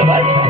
Você vai? Né?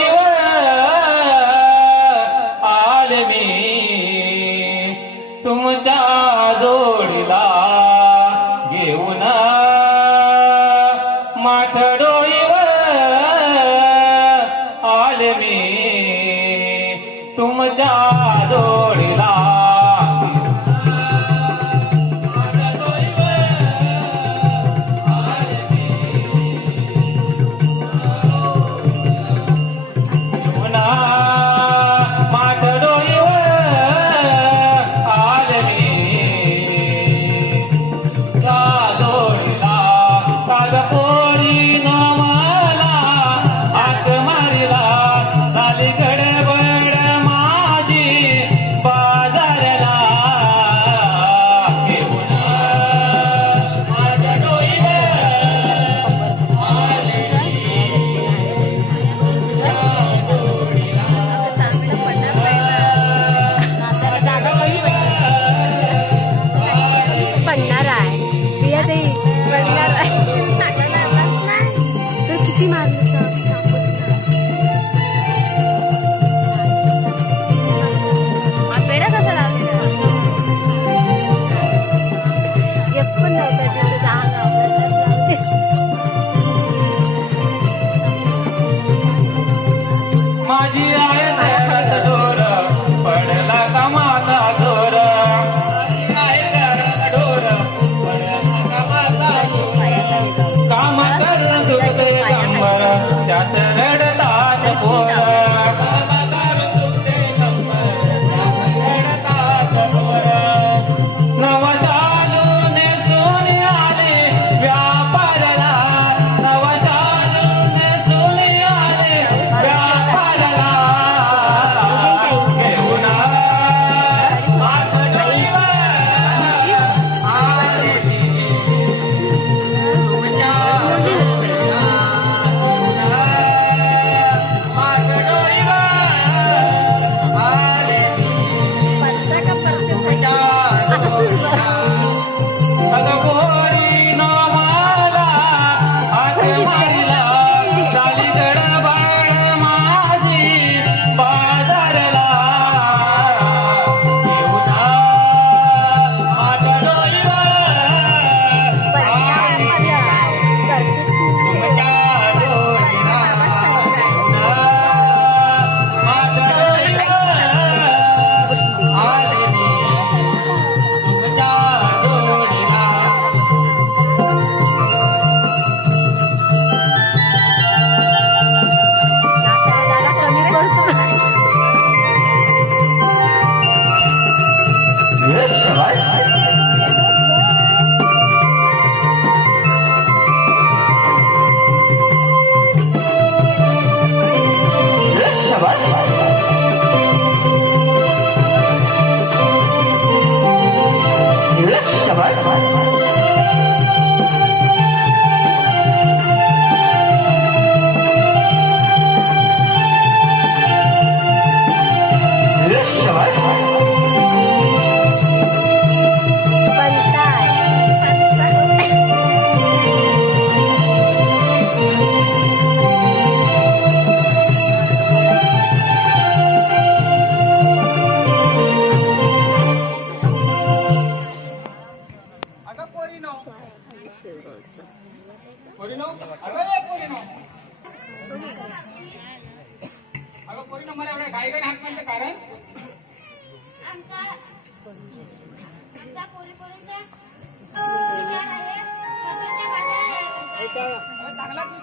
தீராதோடு 立马医生。life. कायगर आत्महत्या कारण आमचा आहे. हो, चांगलाच विचार